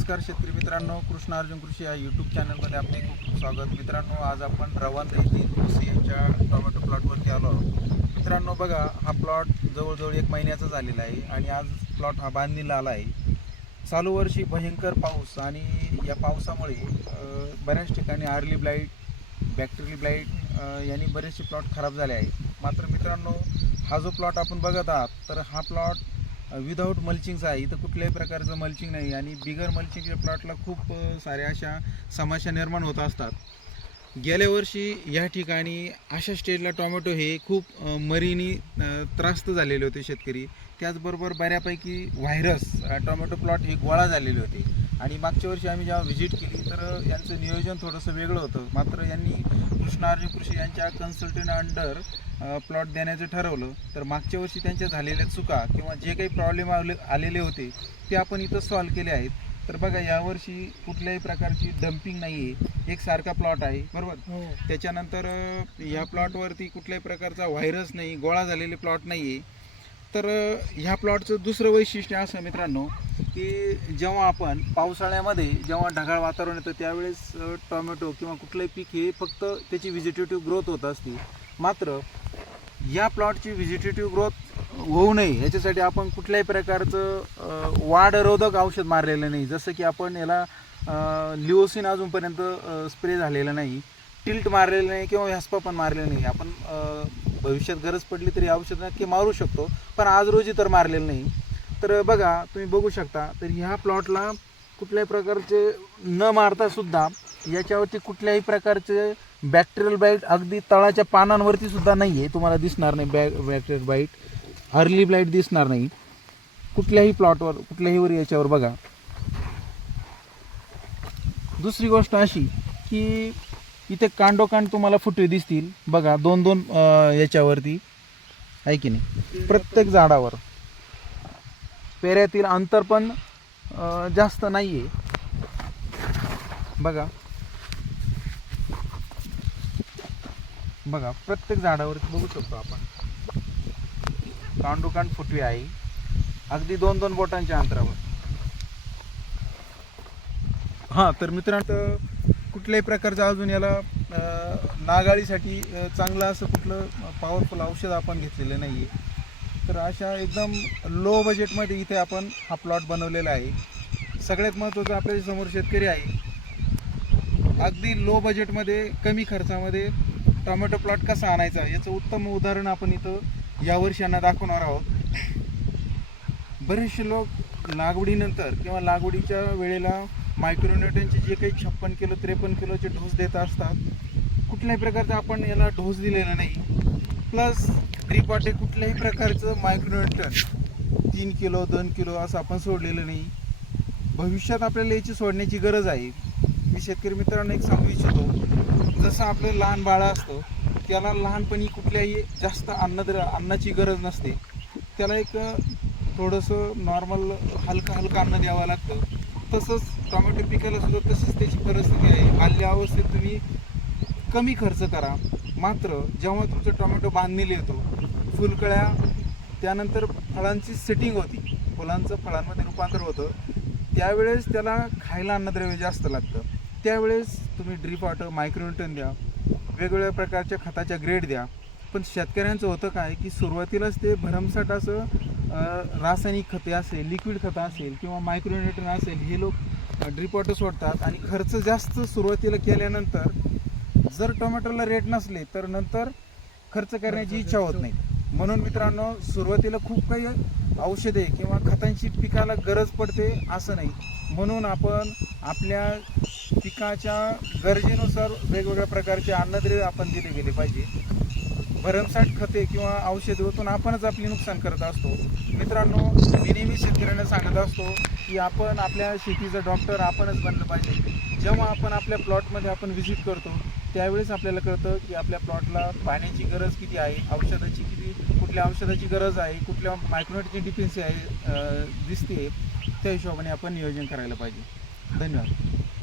नमस्कार शेतकरी मित्रांनो कृष्ण अर्जुन कृषी या यूट्यूब चॅनलमध्ये आपले खूप खूप स्वागत. मित्रांनो आज आपण रवांद येथील कृषी यांच्या टोमॅटो प्लॉटवरती आलो आहोत. मित्रांनो बघा हा प्लॉट जवळजवळ एक महिन्याचा झालेला आहे आणि आज प्लॉट हा बांधणीला आला आहे. चालू वर्षी भयंकर पाऊस आणि या पावसामुळे बऱ्याच ठिकाणी आर्ली ब्लाईट बॅक्टेरियल ब्लाईट यांनी बरेचसे प्लॉट खराब झाले आहेत. मात्र मित्रांनो हा जो प्लॉट आपण बघत आहात तर हा प्लॉट विदाऊट मल्चिंगचा आहे. इथं कुठल्याही प्रकारचं मल्चिंग नाही. आणि बिगर मल्चिंगच्या प्लॉटला खूप साऱ्या अशा समस्या निर्माण होत असतात. गेल्या वर्षी या ठिकाणी अशा स्टेजला टोमॅटो हे खूप मरीनी त्रास्त त्रस्त झालेले होते शेतकरी. त्याचबरोबर बऱ्यापैकी व्हायरस टोमॅटो प्लॉट हे गोळा झालेले होते. आणि मागच्या वर्षी आम्ही जेव्हा व्हिजिट केली तर यांचं नियोजन थोडंसं वेगळं होतं. मात्र यांनी कृष्ण अर्जुन कृषी यांच्या कन्सल्टंट अंडर प्लॉट देण्याचं ठरवलं. तर मागच्या वर्षी त्यांच्या झालेल्या चुका किंवा जे काही प्रॉब्लेम आले आलेले होते ते आपण इथं सॉल्व्ह केले आहेत. तर बघा यावर्षी कुठल्याही प्रकारची डम्पिंग नाही आहे एक सारखा प्लॉट आहे बरोबर? त्याच्यानंतर अ, या प्लॉटवरती कुठल्याही प्रकारचा व्हायरस नाही गोळा झालेले प्लॉट नाही आहे तर ह्या प्लॉटचं दुसरं वैशिष्ट्य असं मित्रांनो की जेव्हा आपण पावसाळ्यामध्ये जेव्हा ढगाळ वातावरण येतं त्यावेळेस टोमॅटो किंवा कुठलंही पीक हे फक्त त्याची व्हिजिटेटिव्ह ग्रोथ होत असते. मात्र या प्लॉटची व्हिजिटेटिव्ह ग्रोथ होऊ नये याच्यासाठी आपण कुठल्याही प्रकारचं वाढरोधक औषध मारलेलं नाही. जसं की आपण याला लिओसिन अजूनपर्यंत स्प्रे झालेलं नाही टिल्ट मारलेलं नाही किंवा व्यासपा पण मारलेलं नाही. आपण भविष्यात गरज पडली तरी औषध नक्की मारू शकतो पण आज रोजी तर मारलेलं नाही. तर बघा तुम्ही बघू शकता तर ह्या प्लॉटला कुठल्याही प्रकारचे न मारता सुद्धा याच्यावरती कुठल्याही प्रकारचे बॅक्टेरियल बाईट अगदी तळाच्या पानांवरती सुद्धा नाही आहे तुम्हाला दिसणार नाही बॅ बॅक्टेरियल बाईट अर्ली बाईट दिसणार नाही. कुठल्याही प्लॉटवर कुठल्याही वर याच्यावर बघा. दुसरी गोष्ट अशी की इथे कांडोकांड तुम्हाला फुटवे दिसतील. बघा दोन दोन याच्यावरती. आहे की नाही? प्रत्येक झाडावर. पेऱ्यातील अंतर पण जास्त नाही आहे बघा. बघा प्रत्येक झाडावरती बघू शकतो आपण. कांडूकांड फुटवी आहे. अगदी दोन दोन बोटांच्या अंतरावर. हां तर मित्रांनो कुठल्याही प्रकारचं अजून याला नागाळीसाठी चांगलं असं कुठलं पॉवरफुल औषध आपण घेतलेलं नाही आहे तर अशा एकदम लो बजेटमध्ये इथे आपण हा प्लॉट बनवलेला आहे. सगळ्यात महत्त्वाचं आपल्यासमोर शेतकरी आहे. अगदी लो बजेटमध्ये कमी खर्चामध्ये टोमॅटो प्लॉट कसा आणायचा? याचं उत्तम उदाहरण आपण इथं यावर्षी यांना दाखवणार आहोत. बरेचसे लोक लागवडीनंतर किंवा लागवडीच्या वेळेला मायक्रोन्युट्रनचे जे काही छप्पन किलो त्रेपन्न किलोचे डोस देत असतात कुठल्याही प्रकारचा आपण याला डोस दिलेला नाही. प्लस ड्रीपॉटे कुठल्याही प्रकारचं मायक्रोन्युट्रन तीन किलो दोन किलो असं आपण सोडलेलं नाही. भविष्यात आपल्याला याची सोडण्याची गरज आहे. मी शेतकरी मित्रांनो एक सांगू इच्छितो जसं आपलं लहान बाळा असतो त्याला लहानपणी कुठल्याही जास्त अन्न अन्नाची गरज नसते. त्याला एक थोडंसं नॉर्मल हलकं हलकं अन्न द्यावं लागतं. तसंच टोमॅटो पिकाला सुद्धा तशीच त्याची परिस्थिती आहे. बाल्य अवस्थेत तुम्ही कमी खर्च करा. मात्र जेव्हा तुमचं टोमॅटो बांधणीला येतो फुलकळ्या त्यानंतर फळांची सेटिंग होती. फुलांचं फळांमध्ये रूपांतर होतं. त्यावेळेस त्याला खायला अन्नद्रव्य जास्त लागतं. त्यावेळेस तुम्ही ड्रीप वॉटर मायक्रोन्यूटन द्या. वेगवेगळ्या प्रकारच्या खताच्या ग्रेड द्या. पण शेतकऱ्यांचं होतं काय की सुरुवातीलाच ते भरमसाठ असं रासायनिक खते असेल लिक्विड खतं असेल किंवा मायक्रोन्यूटन असेल हे लोक ड्रीप वॉटर सोडतात आणि खर्च जास्त सुरुवातीला केल्यानंतर जर टोमॅटोला रेट नसले तर नंतर खर्च करण्याची इच्छा होत नाही. म्हणून मित्रांनो सुरुवातीला खूप काही औषधे किंवा खतांची पिकाला गरज पडते असं नाही. म्हणून आपण आपल्या पिकाच्या गरजेनुसार वेगवेगळ्या प्रकारचे अन्नद्रव्य आपण दिले गेले पाहिजे. भरमसाठ खते किंवा औषधे ओतून आपणच आपली नुकसान करत असतो. मित्रांनो मी नेहमी शेतकऱ्यांना सांगत असतो की आपण आपल्या शेतीचं डॉक्टर आपणच बनलं पाहिजे. जेव्हा आपण आपल्या प्लॉटमध्ये आपण व्हिजिट करतो त्यावेळेस आपल्याला कळतं की आपल्या प्लॉटला पाण्याची गरज किती आहे औषधाची किती कुठल्या औषधाची गरज आहे कुठल्या मायक्रोनेटची डिफिन्सी आहे दिसते त्या हिशोबाने आपण नियोजन करायला पाहिजे. धन्यवाद.